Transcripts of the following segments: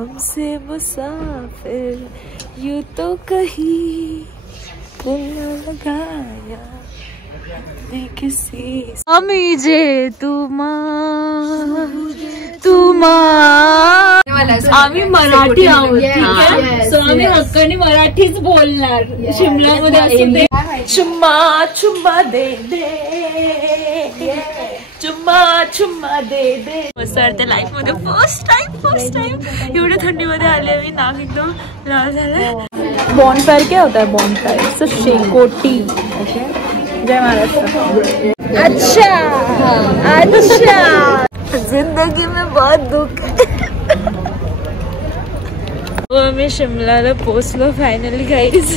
हमसे मुसाफिर यूं तो कहीं दिल न लगाया किसी आम्ही जे तुमा आम्ही मराठी आहोत ठीक आहे. सो आम्ही हक्काने मराठीच बोलणार. शिमला मध्ये असते चुम्मा चुम्मा दे दे चुम्मा चुम्मा दे दे. मस्त वाटते लाईफ मध्ये फर्स्ट टाइम एवढ्या थंडीमध्ये आले मी. नाक एकदम लाल झालं. बॉनफायर क्या होता है? बॉनफायर शेकोटी. ओके जय महाराष्ट्र. अच्छा अच्छा. जिंदगी में बहुत दुख है. आम्ही शिमलाला पोचलो finally guys.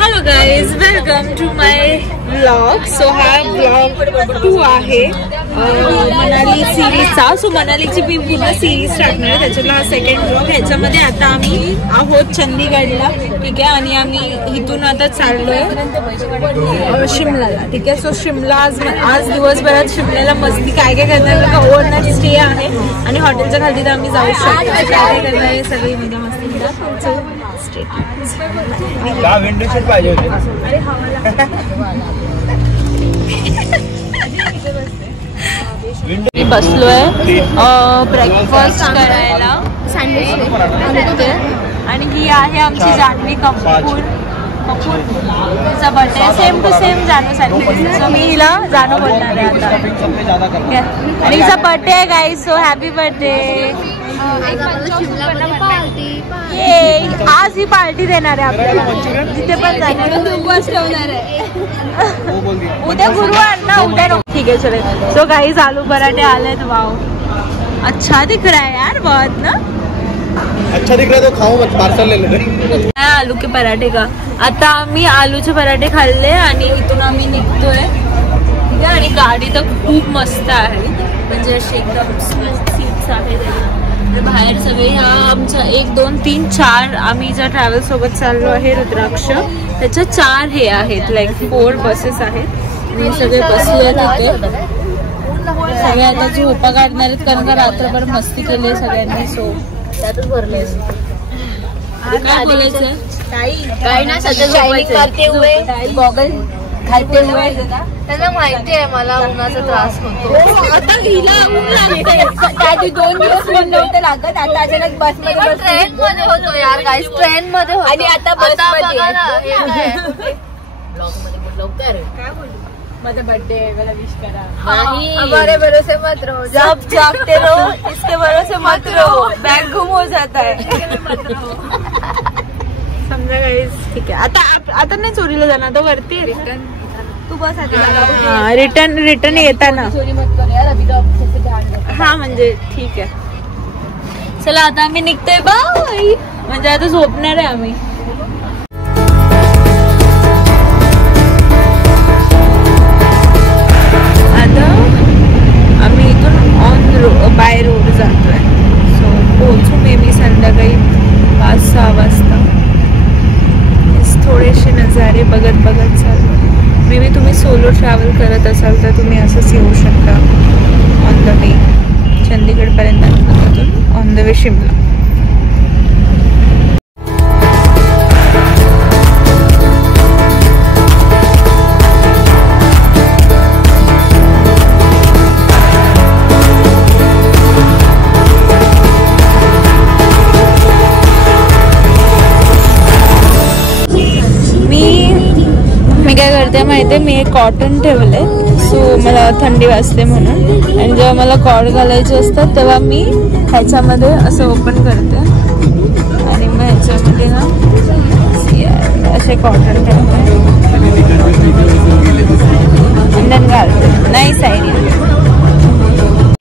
Hello guys, welcome to my blog. So हा ब्लॉग 2 आहे मनाली सिरीजचा. सो मनालीची मी पूर्ण सिरीज टाकणार आहे. त्याच्यातला हा सेकंड ब्लॉग. ह्याच्यामध्ये आता आम्ही आहोत चंदीगडला ठीक आहे. आणि आम्ही इथून आता चाललोय शिमलाला ठीक आहे. सो शिमला आज दिवसभरात शिमल्याला मस्ती काय काय करणार का ओव्हरनाईट स्टे आहे. आणि हॉटेलच्या खाली तर आम्ही जाऊ शकतो. काय काय करणार आहे सगळी मजा मस्ती पाहिजे मी बसलोय ब्रेकफास्ट करायला आणि ही आहे आमची जान्हवी कपूर. तिचा बर्थडे सेम टू सेम जानू सारखी. सो मी हिला जानू बोलणार आहे आता. आणि हिचा बर्थडे आहे गाईज. So happy birthday. ये आज ही पार्टी देणार आहे आपल्याला. जिथे पण जाणार आहे. उद्या गुरुवार ना. उद्या नको. ठीक है चले. सो गाइस आलू पराठे आले. वाओ अच्छा दिख रहा है यार बहुत ना. अच्छा दिख रहा है तो खाओ मत, पार्सल ले लेते. आलू के पराठे का. आता आम्ही आलूचे पराठे खाल्ले आणि इथून आम्ही निघतोय ठीक आहे. आणि गाडी तर खूप मस्त आहे. म्हणजे अशी एकदम सीट्स आहेत. बाहेर सगळे ह्या आमच्या 1 2 3 4 आम्ही ज्या ट्रॅव्हल सोबत चाललो आहे रुद्राक्ष त्याच्या 4 हे आहेत लाईक 4 बसेस आहेत. आणि सगळे बसले तिथे. सगळे आता झोपा काढणार आहेत कारण का रात्रभर मस्ती केली सगळ्यांनी. सो त्यातच भरले. काय बोलायचं काही ना. करते हुए गॉगल घालते हुए. त्यांना माहिती आहे मला उन्हाचा त्रास होतो. आता हिला ऊन लागते. त्याआधी 2 दिवस ऊन नव्हतं लागत. आता अचानक बस मध्ये ट्रेन मध्ये होतो यार गाईस. ट्रेन मध्ये होतो आणि आता बस मध्ये. लवकर काय बोलू. माझा बर्थडे मला विश करा. नहीं हमारे भरोसे मत रहो. जब जागते रहो इसके भरोसे मत रहो. बैग गुम हो जाता है. समजा गाईस ठीक आहे. आता नाही चोरीला जाणार. तो वरती रिटर्न तू बस आता. रिटर्न येताना हा म्हणजे ठीक आहे. चला आता आम्ही निघतोय. बाय. म्हणजे आता झोपणार आहे आम्ही. आता आम्ही इथून बाय रोड जातोय. सो पोहोचू मे बी संध्याकाळी 5-6 वाजता. थोडेसे नजारे बघत चाललो. मे बी तुम्ही सोलो ट्रॅव्हल करत असाल तर तुम्ही असंच येऊ शकता ऑन द वे चंदीगडपर्यंत ऑन द वे शिमला. मी काय करते माहिती. मी एक कॉटन ठेवले. सो मला थंडी वाजते म्हणून. आणि जेव्हा मला कॉर्ड घालायचे असतात तेव्हा मी ह्याच्यामध्ये असं ओपन करते आणि मग ह्याच्यामध्ये ना असे कॉटन ठेवते अंदर घालते. नाही साइड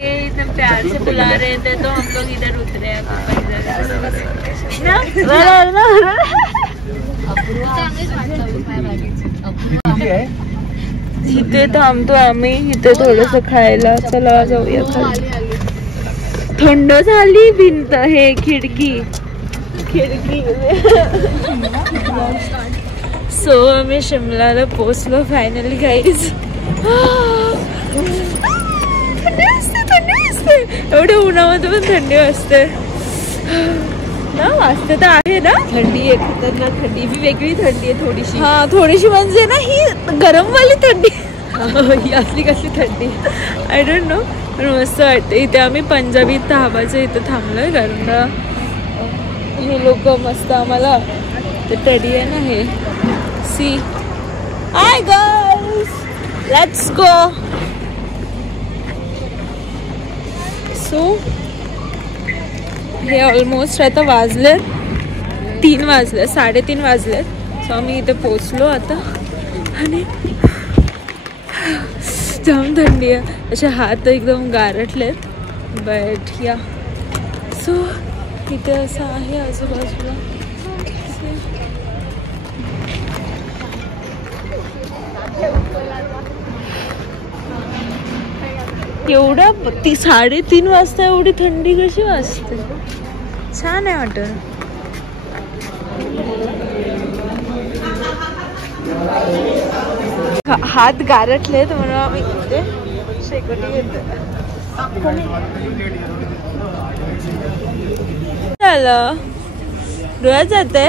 एकदम प्यार से बुला रहे थे तो हम लोग इधर उतरे. इथे थांबतो आम्ही. इथे थोडस खायला. चला जाऊया खाली. थंड झाली भिंत. हे खिडकी सो आम्ही शिमलाला पोचलो फायनली गाईज. थंडी असते एवढ्या उन्हामध्ये पण थंडी वाजते ना. वाजते तर आहे ना थंडी आहे खतरनाक थंडी. ही वेगळी थंडी आहे थोडीशी. हा थोडीशी म्हणजे ना ही गरमवाली थंडी. ही असली कसली थंडी आय डोंट नो. पण मस्त वाटते. इथे आम्ही पंजाबी धाबाच्या इथं थांबलोय कारण हे लोक मस्त आम्हाला ते टेडी आहे ना हे. See hi girls let's go. So हे ऑलमोस्ट आता वाजलेत 3 वाजले 3:30 वाजलेत. सो आम्ही इथे पोचलो आता आणि जाम थंडी आहे. असे हात एकदम गारटलेत. बट या सो इथे असं आहे आजूबाजूला. एवढा 3:30 वाजता एवढी थंडी कशी वाजते. छान आहे वाटत. हात गारटलेत म्हणून आम्ही इथे शेकोटी घेतो. झालं डोळ्यात जाते.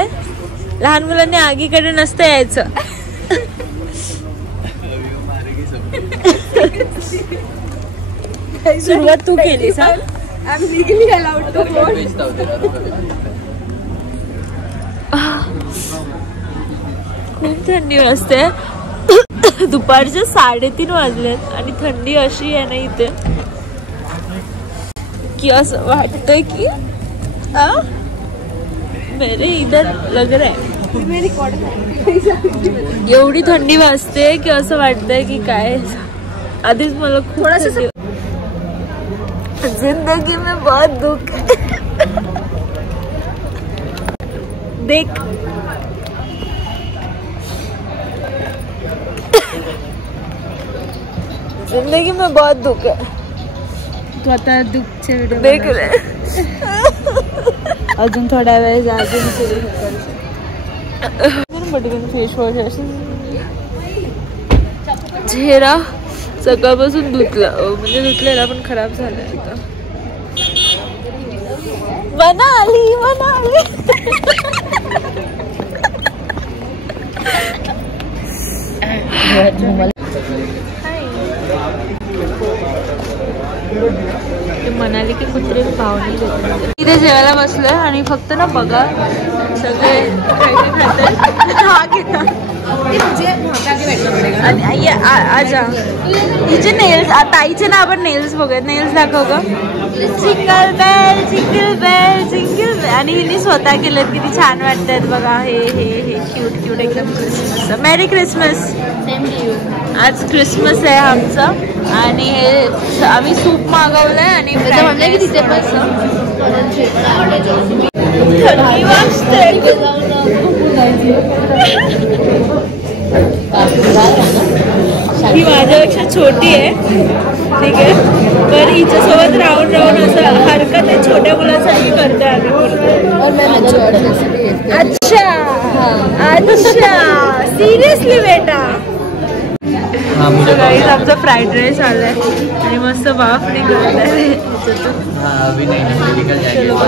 लहान मुलांनी आगीकडे नसतं यायचं. सुरुवात तू केलीस. खूप थंडी वाजते. दुपारचे 3:30 वाजलेत आणि थंडी अशी आहे ना इथे की असं वाटतंय की मेरे इधर लग रहा है. एवढी थंडी वाजते की असं वाटतंय की काय. आधीच मला थोडासा जिंदगी में बहुत दुख है. देख जिंदगी में बहुत दुख है. तू आता दुःखचे व्हिडिओ देख रे. अजून थोड्या वेळ अजून पटकन फेस वॉश. चेहरा सकाळपासून धुतला म्हणजे धुतलेला पण खराब झालाय आता. मनाली मनाली की कुत्रे पाहुणे इथे जेवायला बसलोय आणि फक्त ना बघा सगळे आजा हिचे नेल्स. ताईचे ना आपण नेल्स बघूया. नेल्स दाखव ग. Jingle bell jingle bell jingle bell. आणि हिने स्वतः केलेत किती छान वाटतात बघा. हे हे हे क्यूट क्यूट एकदम क्रिसमस. मेरी क्रिसमस. आज क्रिसमस आहे आमचं. आणि हे आम्ही सूप मागवलंय आणि की तिथे थंडी वाजते. ही माझ्यापेक्षा छोटी आहे ठीक आहे. पण हिच्यासोबत राहून राहून असं हरकत आहे छोट्या मुलांसाठी करते आम्ही. अच्छा अच्छा सिरियसली बेटा. आमचा फ्राईड राईस आलाय आणि मस्त वाफ निघाला.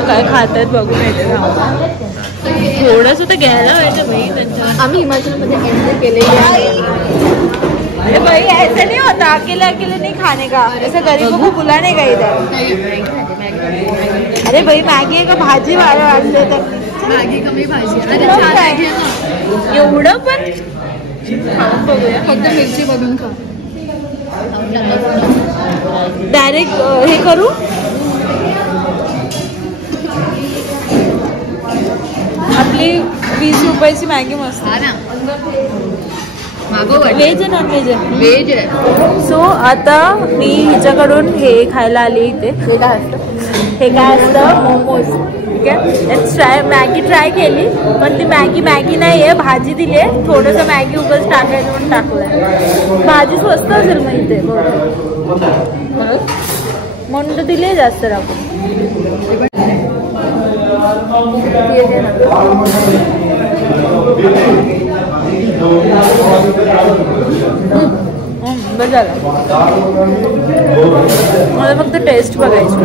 काय खातात बघून येते. थोडंसं तर घ्यायला पाहिजे भाई त्यांच्या. आम्ही हिमाचलमध्ये एंट्री केलेली आहे. अरे भाई ऐसा नहीं होता अकेले अकेले नहीं खाने का. ऐसा गरीबों को बुलाने का इधर. अरे भाई मॅगी का भाजी वाढले तर मॅगी कमी भाजी. अरे छान आहे एवढं पण. बघूया फक्त मिरची बघून खा. डायरेक्ट हे करू. आपली 20 रुपयाची मॅगी मस्त. व्हेज आहे नॉन व्हेज आहे. व्हेज आहे. सो आता मी हिच्याकडून हे खायला आली इथे. हे काय असतं. हे काय असतं मोमोज. ठीक आहे. ट्राय मॅगी ट्राय केली पण ती मॅगी नाही आहे. भाजी दिली आहे. थोडंसं मॅगी उगाच टाकायचं म्हणून टाकलंय. भाजी स्वस्त असेल मग इथे म्हणून तर दिले जास्त टाकून. झाला. मला फक्त टेस्ट बघायची.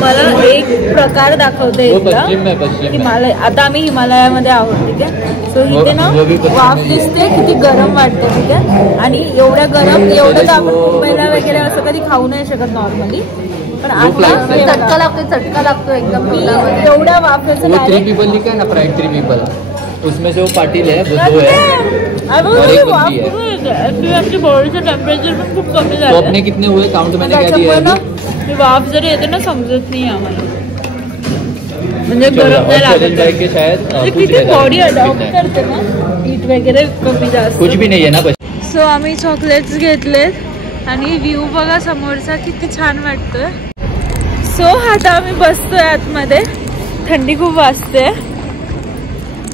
मला एक प्रकार दाखवते एकदा की मला आता आम्ही हिमालयामध्ये आहोत ठीक आहे. सो इथे ना वाफ दिसते किती गरम वाटते ठीक आहे. आणि एवढ्या गरम एवढं तर आपण मुंबईला वगैरे असं कधी खाऊ नाही शकत नॉर्मली. पण आता चटका लागतो एकदम एवढ्या वाफेचं. 3 people लिखा है ना, फ्राइड 3 people, उसमें से वो पाटिल है, वो 2 है और आपली बॉडीचं टेम्परेचर पण खूप कमी झालं. तो अपने कितने हुए काउंट मैंने क्या दिया है. वाफ जरी येते ना समजत नाही आम्हाला. म्हणजे गरम नाही लागत के शायद किती बॉडी अडॉप्ट करते ना हीट वगैरे कमी जास्त. कुछ भी नहीं है ना बस. सो आम्ही चॉकलेट्स घेतलेत आणि व्ह्यू बघा समोरचा किती छान वाटतोय. सो आता आम्ही बसतोय आतमध्ये. थंडी खूप वाजते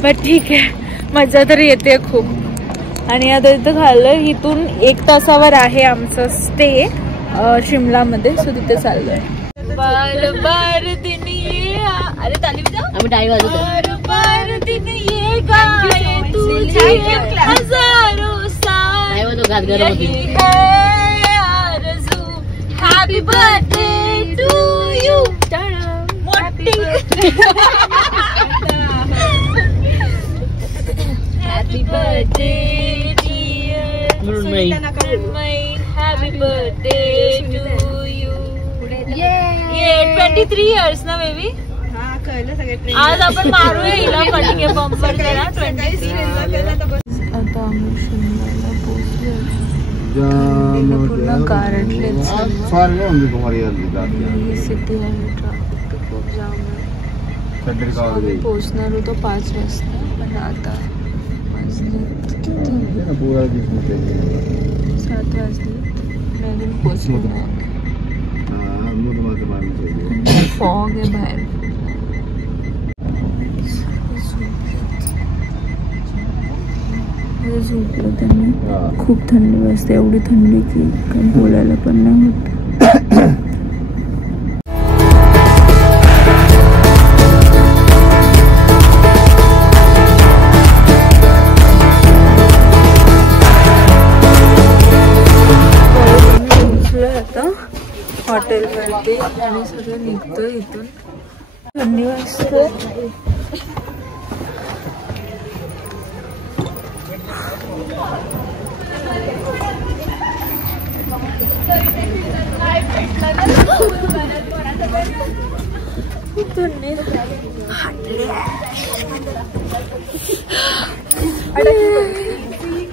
बट ठीक आहे मजा तर येते खूप. आणि आता इथं खाल्लं. इथून 1 तासावर आहे आमचं स्टे शिमलामध्ये. सो तिथे चाललोय. बार बार दिन ये अरे ताली बजाओ. आम्ही टाळी वाजवतो. बार बार दिन ये गाए तुझे हजारों साल यही है आरज़ू. Happy birthday to you. मोटी happy birthday dear Mrunmayi. Happy birthday to you. ये 23 इयर्स ना बेबी. आज आपण मारूया हिला फटके बंपर करा. 23 आता आम्ही शिमल्याला पोहोचलो. पूर्ण गारटले सिटी आहे. ट्रॅफिक खूप जाम आहे. आम्ही पोहोचणार होतो 5 वाजता पण आता वाजले 7 वाजले. अजून पोहोचलो नाही. फॉग आहे बाहेर. झोपलं त्यांनी. खूप थंडी वाजते. एवढी थंडी की काही बोलायला पण नाही होत. आता हॉटेलवरती आणि सगळं निघतोय इथून. थंडी वाजते.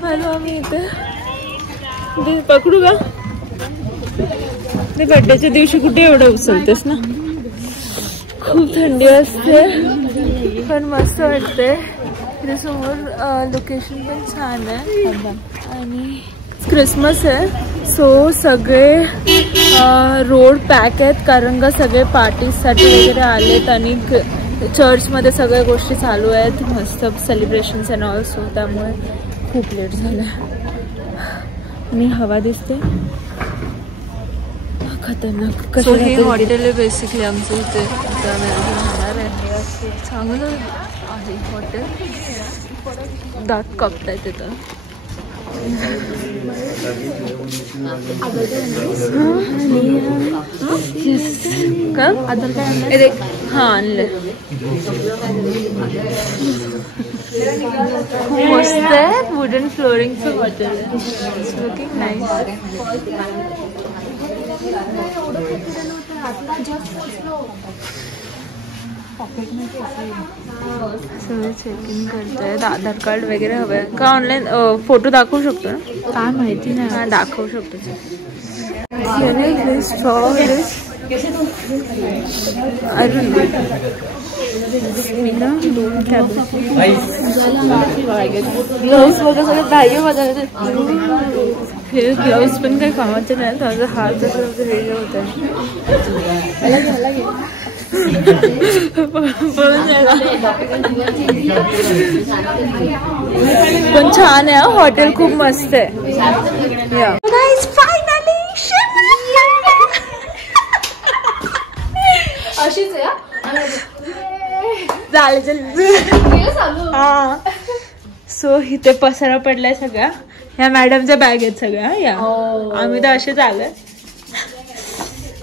हॅलो आम्ही इथे पकडू का. ते बर्थडेच्या दिवशी कुठे एवढं उचलतेस ना. खूप थंडी असते पण मस्त वाटते. इथे समोर लोकेशन पण छान आहे आणि क्रिसमस आहे. सो सगळे रोड पॅक आहेत कारण का सगळे पार्टीजसाठी वगैरे आलेत आणि चर्चमध्ये सगळ्या गोष्टी चालू आहेत मस्त सेलिब्रेशन्स अँड ऑल. सो त्यामुळे खूप लेट झालं आणि हवा दिसते खतरनाक. कसं हे हॉटेल आहे बेसिकली आमचं इथे. राहणार आहे. चांगलं आहे हॉटेल. दात कापताय तिथं. का आधार कार्ड हां आणलंय. खूप मस्त आहे. वुडन फ्लोरिंगचं हॉटेल आहे. It's looking nice. सगळे चेक इन करतायत. आधार कार्ड वगैरे हवं आहे का. ऑनलाईन फोटो दाखवू शकतो ना. काय माहिती नाही. हां दाखवू शकतो. मी ना 2 ग्लव्स वगैरे सगळे बाह्य वगैरे. हे ग्लव्स पण काही कामाचे नाही. माझा हात असं हे होत आहे. पण छान आहे हॉटेल. खूप मस्त आहे. अशीच आहे. सो इथे पसारा पडलाय सगळा. ह्या मॅडमच्या बॅग आहेत सगळ्या या. आम्ही तर असेच आलोय.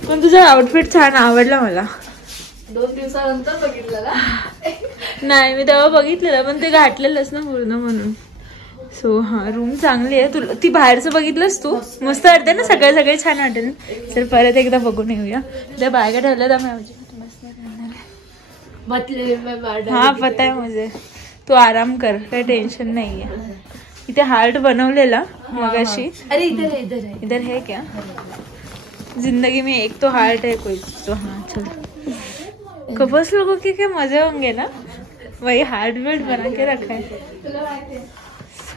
पण तुझा आउटफिट छान आवडला मला. 2 दिवसानंतर बघितलेला नाही मी तेव्हा बघितलेलं पण ते घातलेलंच ना पूर्ण म्हणून. सो हा रूम चांगली आहे. तुला ती बाहेरचं बघितलंस तू मस्त वाटते ना. सगळे छान वाटेल. चल परत एकदा बघून येऊया. त्या बॅगा ठेवल्या हा पता आहे मुझे. तू आराम कर काही टेन्शन नाहीये. इथे हार्ट बनवलेला मगाशी. अरे इधर है क्या. जिंदगी में एक तो हार्ट है कोई तो. हाँ चल कपल्स लोगों के क्या मजे होंगे ना. वही हार्ट बीट बना के रखा है.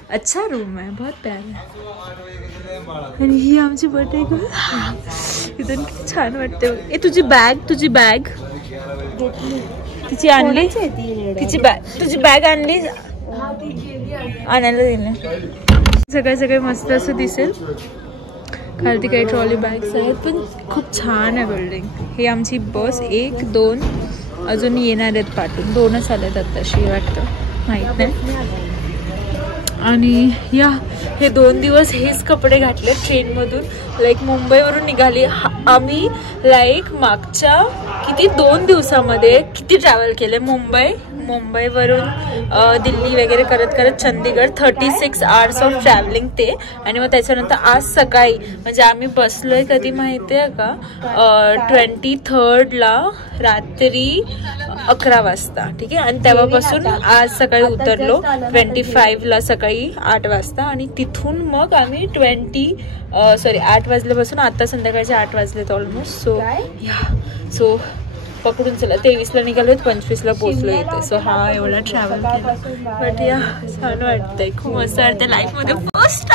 अच्छा रूम है बहुत प्यारा. आणि ही आमची बर्थडे गर्ल. इथून किती छान वाटते. ए तुझी बॅग तिची आणली. तुझी बॅग आणली. आणायला दिले. सगळे मस्त असं दिसेल. खालती काही ट्रॉली बॅग्स आहेत पण खूप छान आहे बिल्डिंग. हे आमची बस 1, 2 अजून येणार आहेत पाठून. 2च आलेत आत्ताशी वाटतं माहीत नाही. आणि या हे 2 दिवस हेच कपडे घातले ट्रेनमधून. लाईक मुंबईवरून निघाली आम्ही. लाईक मागच्या किती 2 दिवसामध्ये किती ट्रॅव्हल केले. मुंबईवरून दिल्ली वगैरे करत चंदीगड 36 आवर्स ऑफ ट्रॅव्हलिंग ते. आणि मग त्याच्यानंतर आज सकाळी म्हणजे आम्ही बसलोय कधी माहिती आहे का 23rd रात्री 11 वाजता. ठीक आहे. आणि तेव्हापासून आज सकाळी उतरलो 25 सकाळी 8 वाजता. आणि तिथून मग आम्ही 8 वाजल्यापासून आता संध्याकाळचे 8 वाजलेत ऑलमोस्ट. सो पकडून चला 23 निघालो 25 पोहोचलो इथे. सो हा एवढा ट्रॅव्हल केला. बट या छान वाटतंय. खूप मस्त वाटतं लाईफमध्ये. फर्स्ट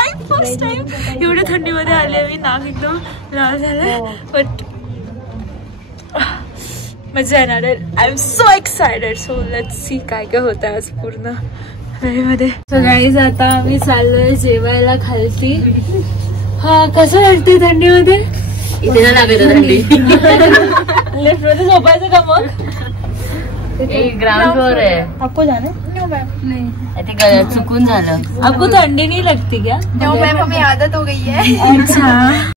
टाइम एवढ्या थंडीमध्ये आले मी. नाक एकदम लाल झालं. बट मजा येणार आहे. I am so excited. So let's see काय होतं आज पूर्ण मध्ये. सो गाईज आता आम्ही चाललोय जेवायला खालती. हा कसं वाटतंय थंडीमध्ये. इथे ना लागत थंडी. लिफ्ट मध्ये झोपायचं का मग. ग्राउंड फ्लोर है. आपको जाना नहीं चुकून झालं. आपको थंडी नहीं लगती क्या. हमें आदत हो गई है. अच्छा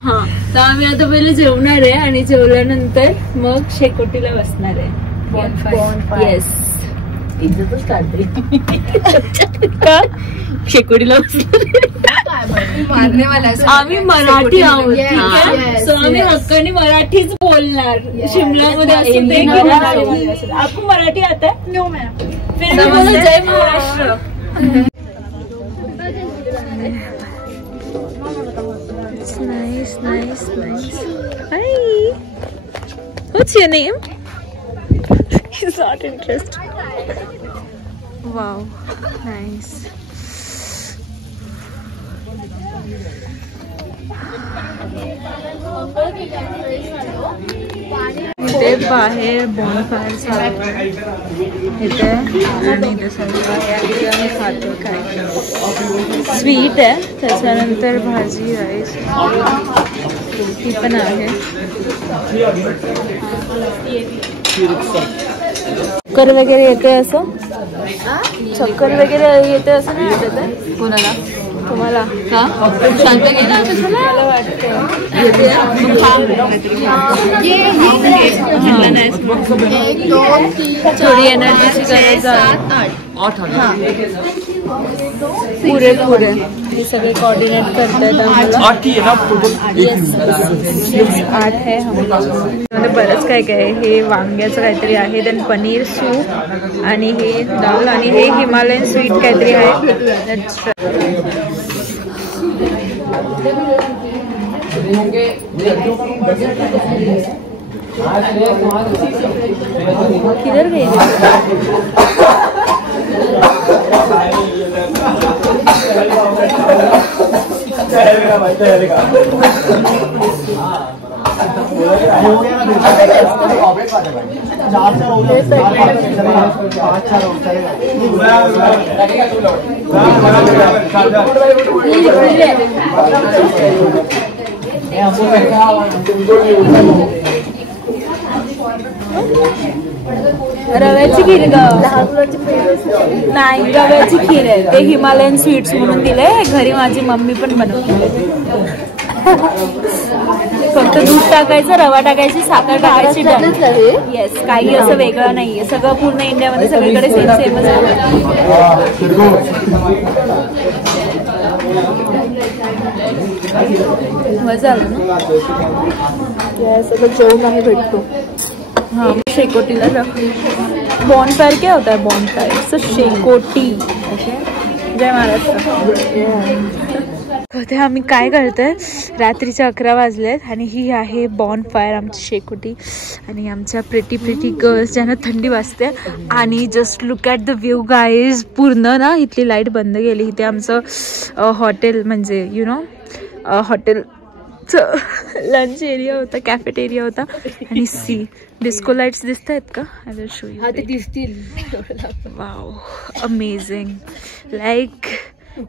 हा. तर आम्ही आता पहिले जेवणार आहे आणि जेवल्यानंतर मग शेकोटीला बसणार आहे. येस इज्जतच काढते का शेकोटीला मारने वाला. आम्ही मराठी आहोत ठीक आहे. सो आम्ही हक्काने मराठीच बोलणार. शिमल्यामध्ये असून ते आपको मराठी आता है. No ma'am. फिर मी बोलू जय Maharashtra. Nice. Hi. What's your name? He's not interested. Wow. Nice. इथे बाहेर बॉनफायर चालू आहे इथे. आणि इथे सगळं आम्ही खातो. काय स्वीट आहे. त्याच्यानंतर भाजी राईस रोटी पण आहे. चक्कर वगैरे येते असं. चक्कर वगैरे येते असं नाही वाटत आहे कोणाला. तुम्हाला शांत गेला मला वाटतं. थोडी एनर्जीची गरज आहे. पुरे हे सगळे कोऑर्डिनेट करतायत आम्हाला. 8 आहे. बरंच काय हे वांग्याचं काहीतरी आहे. देन पनीर सूप आणि हे दाल आणि हे हिमालयन स्वीट काहीतरी आहे. किधर गई रव्याची खीर ग, नाही रव्याची खीर आहे ते हिमालयन स्वीट्स म्हणून दिले घरी, माझी मम्मी पण बनवते. फक्त दूध टाकायचं, रवा टाकायची, साखर टाकायची. येस, काही असं वेगळं नाहीये, सगळं पूर्ण इंडियामध्ये सगळीकडे सेमच आहे. मजा आला ना, सगळं जेवण आम्ही भेटतो. हाँ शेकोटीला जाऊ. बॉनफायर क्या होता है? बॉनफायर शेकोटी. ओके, जय महाराष्ट्र. होते आम्ही काय करतोय, रात्रीचे 11 वाजलेत आणि ही आहे बॉनफायर आमची शेकोटी आणि आमच्या प्रिटी गर्ल्स ज्यांना थंडी वाजते. आणि just look at the view guys. पूर्ण ना इथली लाईट बंद गेली. इथे आमचं हॉटेल म्हणजे यु नो हॉटेलचं लंच एरिया होता, कॅफेटेरिया होता. आणि सी डिस्को लाईट्स दिसत आहेत का? I will show you. ते दिसतील. Wow, amazing. लाईक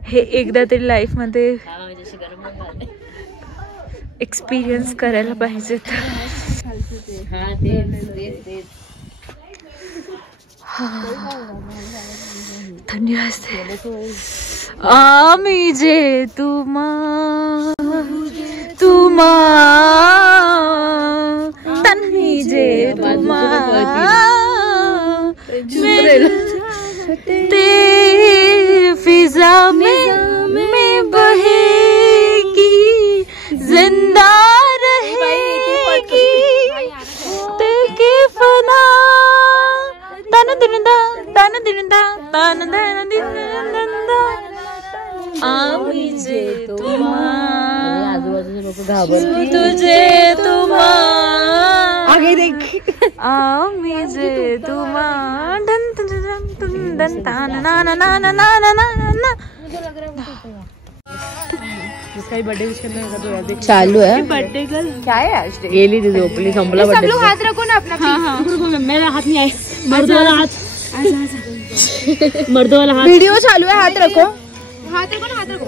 हे एकदा तरी लाईफमध्ये एक्सपिरियन्स करायला पाहिजे. थंडी वाजते. आम्ही जे तुमा तन्ही जे तुमा ते फिजा में बहेगी, जिंदा रहेगी तेरे फना तन दिनदा तन दिनदा तन दन दिनदा. आम्ही जे तुमा तुझे तुमा आगे देख. आम्ही जे तुमा धन धन धन तान ना ना ना ना ना ना ना ना. इसका बर्थडे विश करने का तो यार देख चालू है. बर्थडे गर्ल क्या है आज? गेली दे दो प्लीज. संभला बर्थडे. सब लोग हाथ रखो ना अपना. हां मेरा हाथ नहीं आए. मर्दों वाला हाथ. मर्दों वाला हाथ. वीडियो चालू है, हाथ रखो. हाथ रखो ना, हाथ रखो.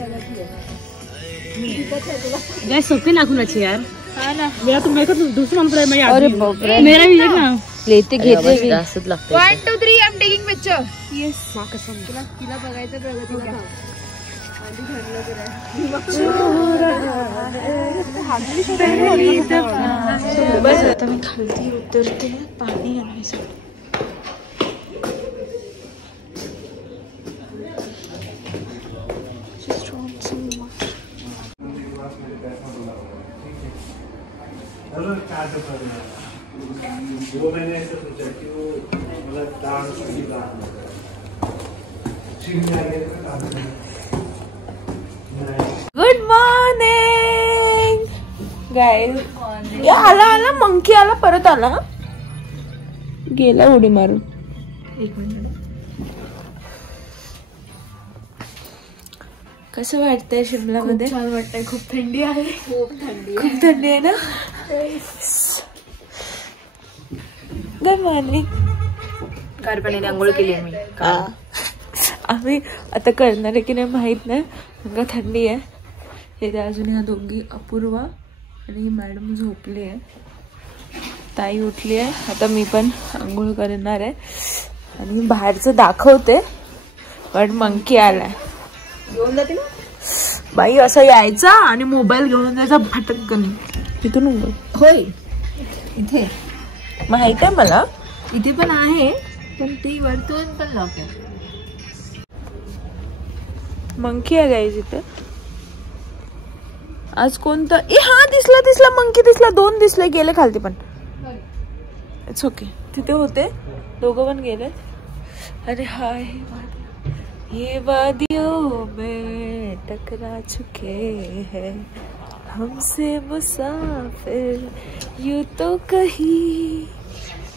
गैस सबके नाखून अच्छे यार. हां ना, मेरा तो मेरे को दूसरा नंबर है. मैं यार अरे बाप रे, मेरा भी देख ना. लेते घेते भी जास्त लागते. 1 2 3 I am taking picture. Yes मां कसम. तिला बघायचं प्रगती का? बस आता मी खालती उतरते पाणी आणण्यासाठी. Good morning guys. आला मंकी आला, परत आला, गेला उडी मारून. 1 मिनिट. कसं वाटतंय शिमल्यामध्ये? छान वाटतंय. खूप थंडी आहे. खूप थंडी आहे ना. Good morning. कारपाण्याने आंघोळ केली आम्ही. आम्ही आता करणार आहे की नाही माहित नाही, का थंडी आहे. हे अजून ह्या दोघी अपूर्वा आणि ही मॅडम झोपली आहे. ताई उठली आहे. आता मी पण आंघोळ करणार आहे आणि बाहेरचं दाखवते. पण मंकी आलाय. घेऊन जाते ना बाई. असं यायचा आणि मोबाईल घेऊन जायचा भटकन. तिथून होय इथे माहित आहे मला. इथे पण आहे पण ती वरतून पण लॉक आहे. मंकी आहे गाईज इथे. आज कोणतं हा दिसला मंकी दिसला. 2 दिसले, गेले खालती पण. It's okay. तिथे होते दोघं पण गेले. अरे हाय, ये वादियों में टकरा चुके हैं हमसे मुसाफिर, यूं तो कहीं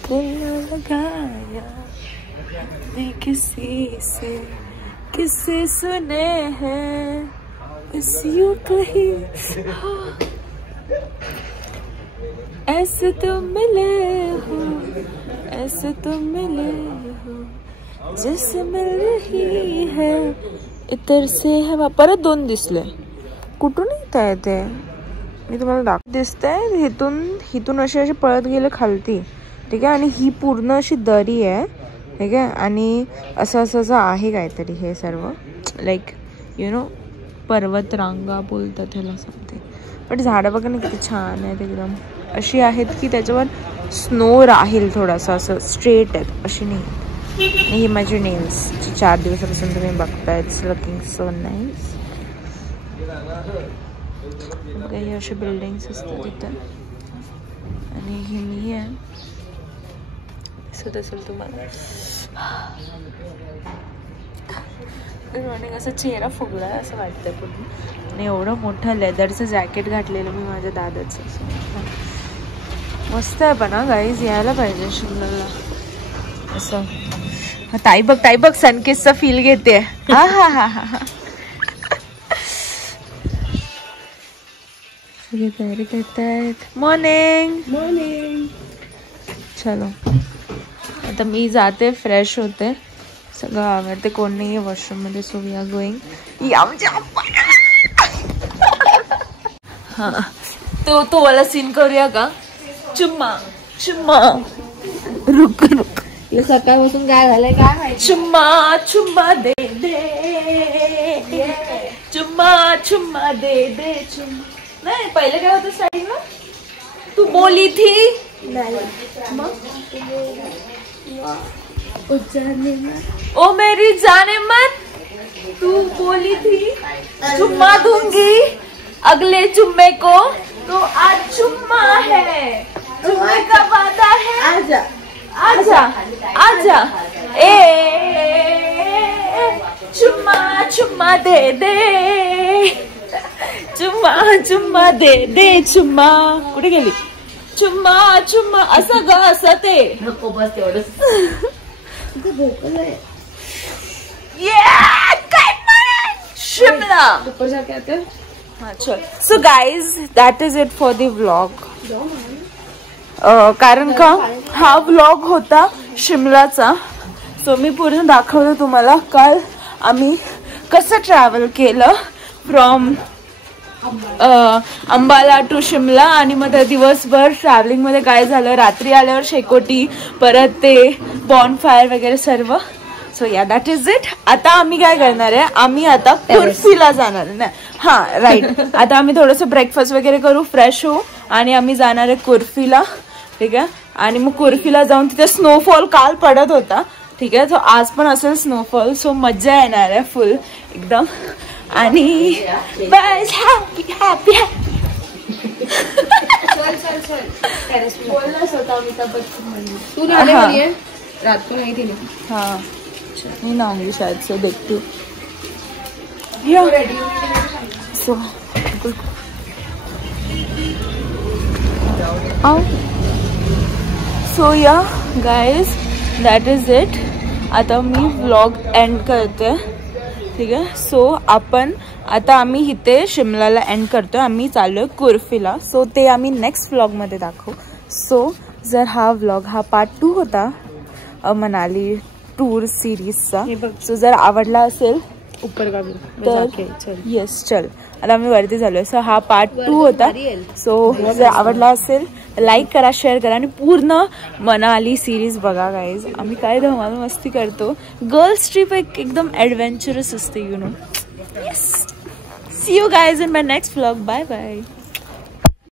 दिल लगाया नहीं किसी से, किससे सुने हैं इस यूं कहीं. ऐसे तुम मिले हो, ऐसे तुम मिले हो, जैसे मिल रही है इतर से हवा. परत 2 दिसले. कुठून येत आहे ते? मी तुम्हाला दिसतंय. हिथून असे पळत गेले खालती. ठीक आहे. आणि ही पूर्ण अशी दरी आहे, ठीक आहे. आणि असं आहे काहीतरी हे सर्व, लाईक यु नो पर्वत रांगा बोलतात ह्याला समथिंग. पण झाडं बघा ना किती छान आहेत, एकदम अशी आहेत की त्याच्यावर स्नो राहील थोडासा, असं स्ट्रेट आहेत अशी नाही. आणि ही माझी नेल्स 4 दिवसापासून तुम्ही बघताय. It's looking so nice. काही असे बिल्डिंग्स असतात तिथं. आणि ही मी आहे, दिसत असेल तुम्हाला. रनिंग असं चेहरा फुगलाय असं वाटतंय पूर्ण. आणि एवढं मोठं लेदरचं जॅकेट घातलेलं मी माझ्या दादाचं. मस्त आहे पण गाईज, यायला पाहिजे शिमल्याला असं. ताई बघ सनकिसचा फील घेते. हा हा हा हा हा. तयारी करतायत. मॉर्निंग. चलो आता मी जाते, फ्रेश होते, सगळं आवडते. कोण नाही आहे वॉशरूम मध्ये. So we are going. हा तो वाला सीन करूया का? चुम्मा रुक सकाळपासून काय झालंय काय माहिती. चुम्मा दे चुम्मा दे चुम्मा. नाही पहिले काय होतं स्टार्टिंगला? तू बोली थी ओ मेरी जाने मन, तू बोली थी चुम्मा दूंगी अगले जुम्मे को, तो आज चुम्मा है, जुम्मे का वादा है. आजा चुम्मा दे चुम्मा दे चुम्मा. कुठे गेली? चुम्मा असं ते नको बस तेवढंच. शिमला हाँ चल. So guys that is it for the vlog. कारण का हा व्लॉग होता शिमलाचा. सो मी पूर्ण दाखवलं तुम्हाला काल आम्ही कसं ट्रॅव्हल केलं फ्रॉम अंबाला टू शिमला. आणि मग त्या दिवसभर ट्रॅव्हलिंग मध्ये काय झालं, रात्री आल्यावर शेकोटी, परत ते बॉनफायर वगैरे सर्व. सो या दॅट इज इट. आता आम्ही काय करणार आहे, आम्ही आता कुर्फीला जाणार नाही. हा राईट. आता आम्ही थोडंसं ब्रेकफास्ट वगैरे करू, फ्रेश होऊ आणि आम्ही जाणार आहे कुर्फीला. ठीक आहे. आणि मग कुर्फीला जाऊन तिथे स्नोफॉल काल पडत होता, ठीक आहे. तो आज पण असेल स्नोफॉल. सो मज्जा येणार आहे फुल एकदम. आणि बस हॅपी रात को नहीं थी. हाँ नहीं ना होंगी शायद से, देखती हूँ. So yeah guys that is it. आता मी व्लॉग एंड करते, ठीक आहे. सो आपण आता आम्ही इथे शिमलाला एंड करतोय, आम्ही चाललोय कुर्फीला. सो ते आम्ही नेक्स्ट व्लॉगमध्ये दाखवू. सो जर हा व्लॉग हा पार्ट 2 होता मनाली टूर सिरीजचा. सो जर आवडला असेल तर येस चल. आता आम्ही वरती झालोय. सो हा पार्ट 2 होता. सो जर आवडला असेल लाईक करा, शेअर करा आणि पूर्ण मनाली सिरीज बघा गाईज. आम्ही काय धमाल मस्ती करतो. गर्ल्स ट्रिप एकदम ॲडव्हेंचरस असते, you know. Yes. See you guys in my next vlog. Bye bye.